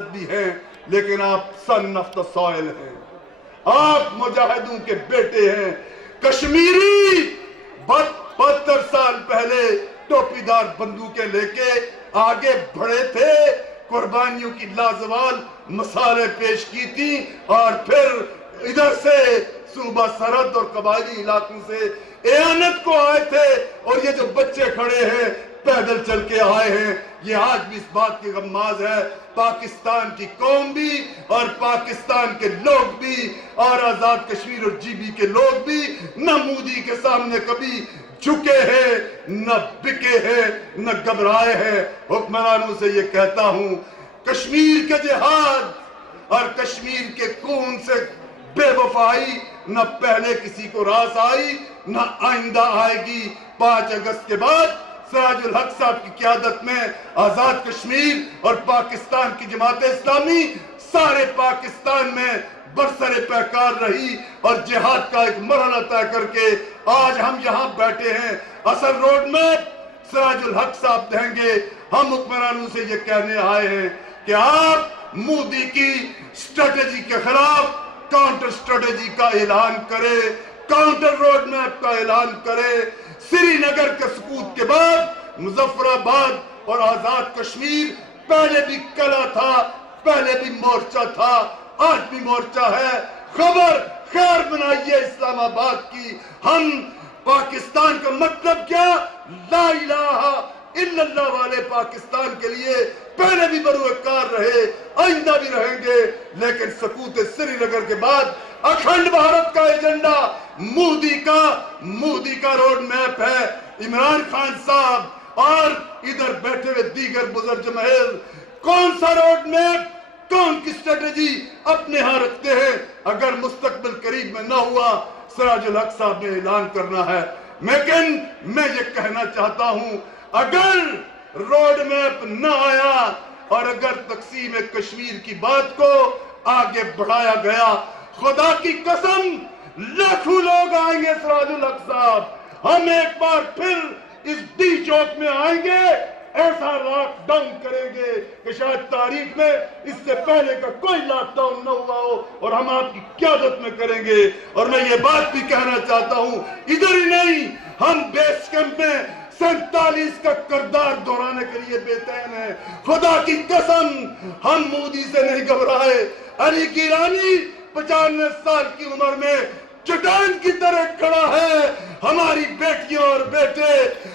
بھی ہیں لیکن آپ سن آف دا سوئل ہیں، آپ مجاہدوں کے بیٹے ہیں۔ کشمیری 72 سال پہلے ٹوپی دار بندوقیں لے کے آگے بڑھے تھے، قربانیوں کی لازوال مثالیں پیش کی تھی، اور پھر ادھر سے صوبہ سرحد اور قبائلی علاقوں سے اعانت کو آئے تھے، اور یہ جو بچے کھڑے ہیں پیدل چل کے آئے ہیں۔ یہ آج بھی اس بات کی غماز ہے، پاکستان کی قوم بھی اور پاکستان کے لوگ بھی اور آزاد کشمیر اور جی بی کے لوگ بھی نہ مودی کے سامنے کبھی جھکے ہیں، نہ بکے ہیں، نہ گھبرائے ہیں۔ حکمرانوں سے یہ کہتا ہوں، کشمیر کے جہاد اور کشمیر کے خون سے بے وفائی نہ پہلے کسی کو راس آئی نہ آئندہ آئے گی۔ 5 اگست کے بعد سراج الحق صاحب کی قیادت میں آزاد کشمیر اور پاکستان کی جماعت اسلامی سارے پاکستان میں برسر پیکار رہی، اور جہاد کا ایک مرحلہ طے کر کے آج ہم یہاں بیٹھے ہیں۔ اصل روڈ میپ سراج الحق صاحب دیں گے۔ ہم حکمرانوں سے یہ کہنے آئے ہیں کہ آپ مودی کی اسٹریٹجی کے خلاف کاؤنٹر اسٹریٹجی کا اعلان کرے، کاؤنٹر روڈ میپ کا اعلان کرے۔ سری نگر کے سقوط کے بعد مظفر آباد اور آزاد کشمیر پہلے بھی قلعہ تھا، پہلے بھی مورچہ تھا، آج بھی مورچہ ہے۔ خبر خیر بنائیے اسلام آباد کی۔ ہم پاکستان کا مطلب کیا؟ لا الہ الا اللہ والے پاکستان کے لیے پہلے بھی بروکار رہے، آئندہ بھی رہیں گے، لیکن سقوط سری نگر کے بعد اکھنڈ بھارت کا ایجنڈا مودی کا روڈ میپ ہے۔ عمران خان صاحب اور ادھر بیٹھے ہوئے دیگر بزرگ محل کون سا روڈ میپ، کون کی اسٹریٹجی اپنے ہاں رکھتے ہیں؟ اگر مستقبل قریب میں نہ ہوا، سراج الحق صاحب نے اعلان کرنا ہے۔ لیکن میں یہ کہنا چاہتا ہوں، اگر روڈ میپ نہ آیا اور اگر تقسیم کشمیر کی بات کو آگے بڑھایا گیا، خدا کی قسم لاکھوں لوگ آئیں گے سراج الحق صاحب، ہم ایک بار پھر اس ڈی چوک میں آئیں گے، ایسا لاک ڈاؤن کریں گے کہ شاید تاریخ میں اس سے پہلے کا کوئی لاک ڈاؤن نہ ہوا ہو، اور ہم آپ کی قیادت میں کریں گے۔ اور میں یہ بات بھی کہنا چاہتا ہوں، ادھر ہی نہیں، ہم بیس کیمپ میں 47 کا کردار دہرانے کے لیے بےتین ہیں۔ خدا کی قسم ہم مودی سے نہیں گھبرائے۔ علی گیلانی 95 سال کی عمر میں چٹان کی طرح کھڑا ہے۔ ہماری بیٹیاں اور بیٹے،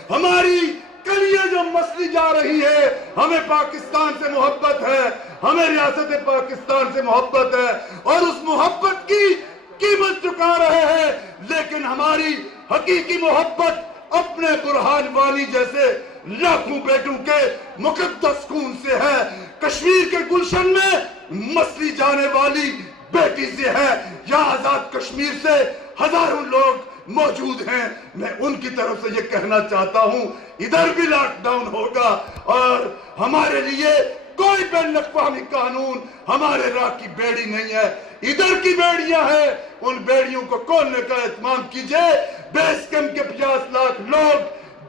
ہماری کلیاں جو مسلی جا رہی ہے، ہمیں پاکستان سے محبت ہے، ہمیں ریاست پاکستان سے محبت ہے، اور اس محبت کی قیمت چکا رہے ہیں، لیکن ہماری حقیقی محبت اپنے برہان وانی جیسے لاکھوں بیٹوں کے مقدس خون سے ہے، کشمیر کے گلشن میں مسلی جانے والی بیٹی سے ہے۔ یہاں آزاد کشمیر سے ہزاروں لوگ موجود ہیں۔ میں ان کی طرف سے یہ کہنا چاہتا ہوں، ادھر بھی لاک ڈاؤن ہوگا، اور ہمارے لیے کوئی بین الاقوامی قانون ہمارے راہ کی بیڑی نہیں ہے، ادھر کی بیڑیاں ہیں۔ ان بیڑیوں کو کھولنے کا اہتمام کیجئے۔ بیس کیمپ کے 50 لاکھ لوگ،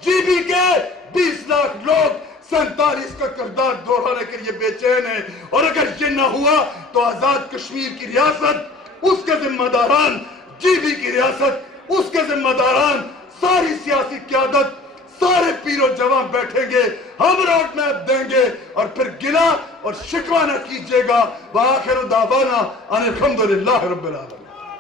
جی بی کے 20 لاکھ لوگ 47 کا کردار دہرانے کے لیے بے چین ہیں، اور اگر یہ نہ ہوا تو آزاد کشمیر کی ریاست، اس کے ذمہ داران، جی بی کی ریاست، اس کے ذمہ داران، ساری سیاسی قیادت، سارے پیر و جوان بیٹھیں گے، ہم روڈ میپ دیں گے، اور پھر گلہ اور شکوہ نہ کیجئے گا۔ وآخر دعوانا ان الحمدللہ رب العالمین۔